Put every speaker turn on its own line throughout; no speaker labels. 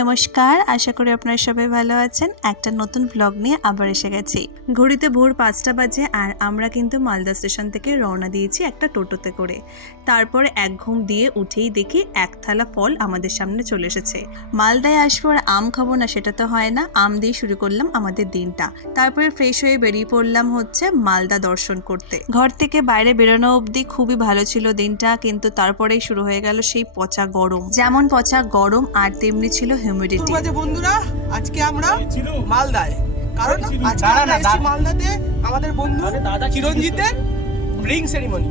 নমস্কার, আশা করি আপনারা সবাই ভালো আছেন। একটা নতুন ব্লগ নিয়ে আবার এসে গেছি। ঘড়িতে ভোর পাঁচটা বাজে আর আমরা কিন্তু মালদা স্টেশন থেকে রওনা দিয়েছি একটা টোটোতে করে। তারপরে এক ঘুম দিয়ে উঠেই দেখি এক থালা ফল আমাদের সামনে চলে এসেছে। মালদায় আসব আর আম খাব না সেটা তো হয় না, আম দিয়ে শুরু করলাম আমাদের দিনটা। তারপরে ফ্রেশ হয়ে বেরিয়ে পড়লাম হচ্ছে মালদা দর্শন করতে। ঘর থেকে বাইরে বেরোনো অবধি খুবই ভালো ছিল দিনটা, কিন্তু তারপরেই শুরু হয়ে গেল সেই পচা গরম। যেমন পচা গরম আর তেমনি ছিল হিউমিডিটি
বাজে বন্ধুরা আজকে আমরা মালদায়। কারণ আজকে আমরা এসেছি মালদাতে আমাদের বন্ধু দাদা চিরঞ্জিতের রিং সেরিমনি।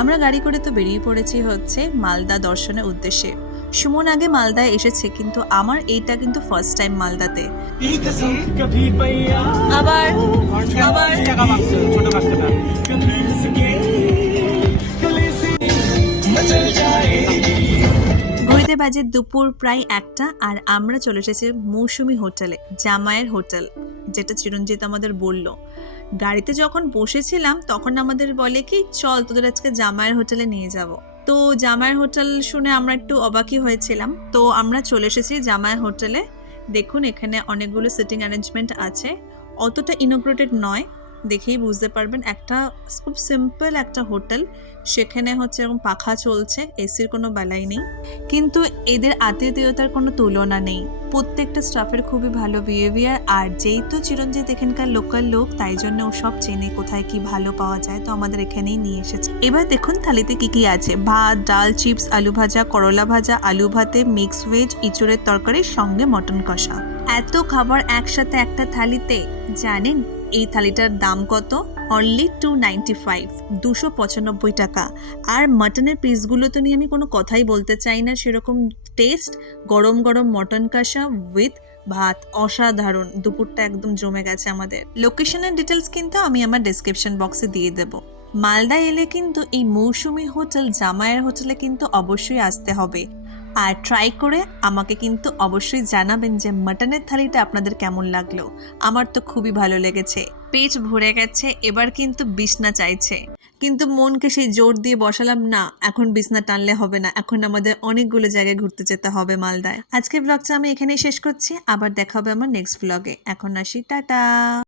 আমরা গাড়ি করে তো বেরিয়ে পড়েছি হচ্ছে মালদা দর্শনের উদ্দেশ্যে। সুমন আগে মালদায় এসেছে কিন্তু আমার এইটা কিন্তু ফার্স্ট টাইম মালদাতে। আবার আবার ঘড়িতে বাজে দুপুর প্রায় একটা আর আমরা চলে এসেছি মৌসুমি হোটেলে, জামাইয়ের হোটেল, যেটা চিরঞ্জিত আমাদের বলল। গাড়িতে যখন বসেছিলাম, তখন আমাদের বলে কি, চল তোদের আজকে জামাইয়ের হোটেলে নিয়ে যাব। তো জামাইয়ের হোটেল শুনে আমরা একটু অবাকই হয়েছিলাম। তো আমরা চলে এসেছি জামাইয়ের হোটেলে। দেখুন, এখানে অনেকগুলো সিটিং অ্যারেঞ্জমেন্ট আছে। অতটা ইনোগ্রেটেড নয় দেখেই বুঝতে পারবেন, একটা খুব সিম্পল একটা হোটেল, সেখানে হচ্ছে এরকম পাখা চলছে, এসির কোনো বেলাই নেই, কিন্তু এদের আতিথেয়তার কোনো তুলনা নেই। প্রত্যেকটা স্টাফের খুবই ভালো বিহেভিয়ার আর যেহেতু চিরঞ্জিত এখানকার লোকাল লোক, তাই জন্য ও সব চেনে কোথায় কি ভালো পাওয়া যায়, তো আমাদের এখানেই নিয়ে এসেছে। এবার দেখুন থালিতে কি কি আছে। ভাত, ডাল, চিপস, আলু ভাজা, করলা ভাজা, আলু ভাতে মিক্স ভেজ ইঁচড়ের তরকারির সঙ্গে মটন কষা। এত খাবার একসাথে একটা থালিতে, জানেন? এই থালিটার দাম কত? অনলি টু নাইনটি ফাইভ দুশো পঁচানব্বই টাকা। আর মাটনের পিসগুলো তো নিয়ে আমি কোনো কথাই বলতে চাই না। সেরকম টেস্ট গরম গরম মটন কষা উইথ ভাত, অসাধারণ। দুপুরটা একদম জমে গেছে আমাদের। লোকেশনের ডিটেলস কিন্তু আমি আমার ডেসক্রিপশন বক্সে দিয়ে দেব। মালদা এলে কিন্তু এই মৌসুমি হোটেল, জামাইয়ের হোটেলে কিন্তু অবশ্যই আসতে হবে। আর ট্রাই করে আমাকে কিন্তু অবশ্যই জানাবেন যে মাটনের থালিটা আপনাদের কেমন লাগল। আমার তো খুবই ভালো লেগেছে। পেট ভরে গেছে, এবার কিন্তু বিছনা চাইছে। কিন্তু মনকে সেই জোর দিয়ে বসালাম, না, এখন বিছনা টানলে হবে না। এখন আমাদের অনেকগুলো জায়গায় ঘুরতে যেতে হবে মালদায়। আজকে ব্লগটা আমি এখানেই শেষ করছি। আবার দেখা হবে আমার নেক্সট ব্লগে এখন আসি, টাটা!